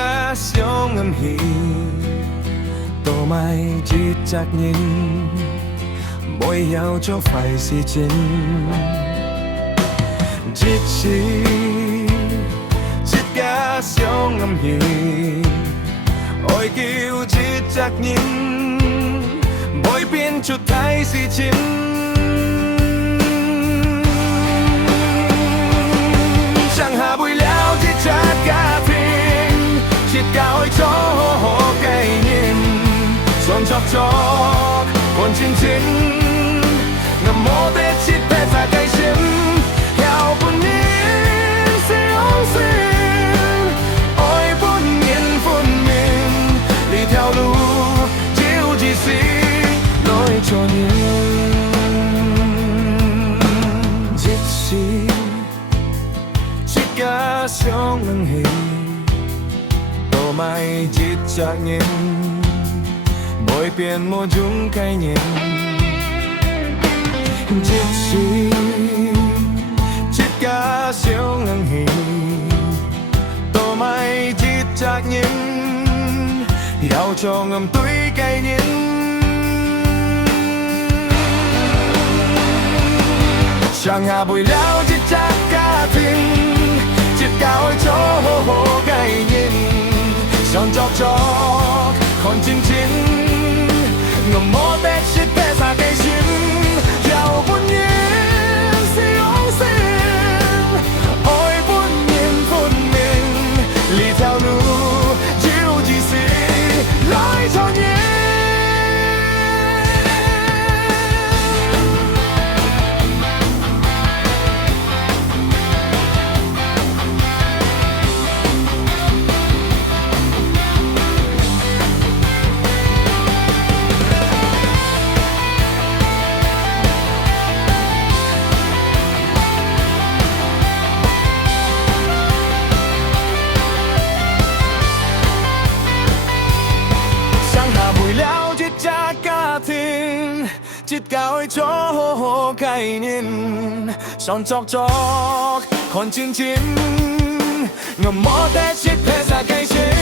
cả sống âm hi tô mai chỉ chắc nhìn mỗi nhau cho phải si chín chỉ cả sống âm hi ôi kêu chỉ chắc nhìn mỗi biến chút thay si chín chẳng hà bụi leo chỉ chắc cả thiên chỉ cả ôi cho cái nhìn son chọc chọc còn chín chín ngầm mô tết chỉ bé ra cái chim heo buồn nhìn siêu xuyên ôi buồn nhìn phun mình đi theo lũ chiếu chỉ xí lối cho nhìn giết xí chỉ cả sống ngừng hình tô mai chỉ chắc nhìn mỗi biển một chúng cái nhìn chết suy chết cả siêu ngừng hình tô mai chỉ chắc nhìn giàu cho ngầm túi cái nhìn chẳng hà bụi leo chỉ chắc cả thiên chỉ cao cho cái nhìn son chọc chọc còn chín chín ngầm mô tết shit bé ra cây chim giàu buồn nhìn siêu xuyên ôi buồn nhìn phun mình lì theo nụ chiếu chỉ xí lối cho nhìn chít cao cho cái nhìn son chọc chọc còn chín chín ngầm mô tết chít bé ra cái chim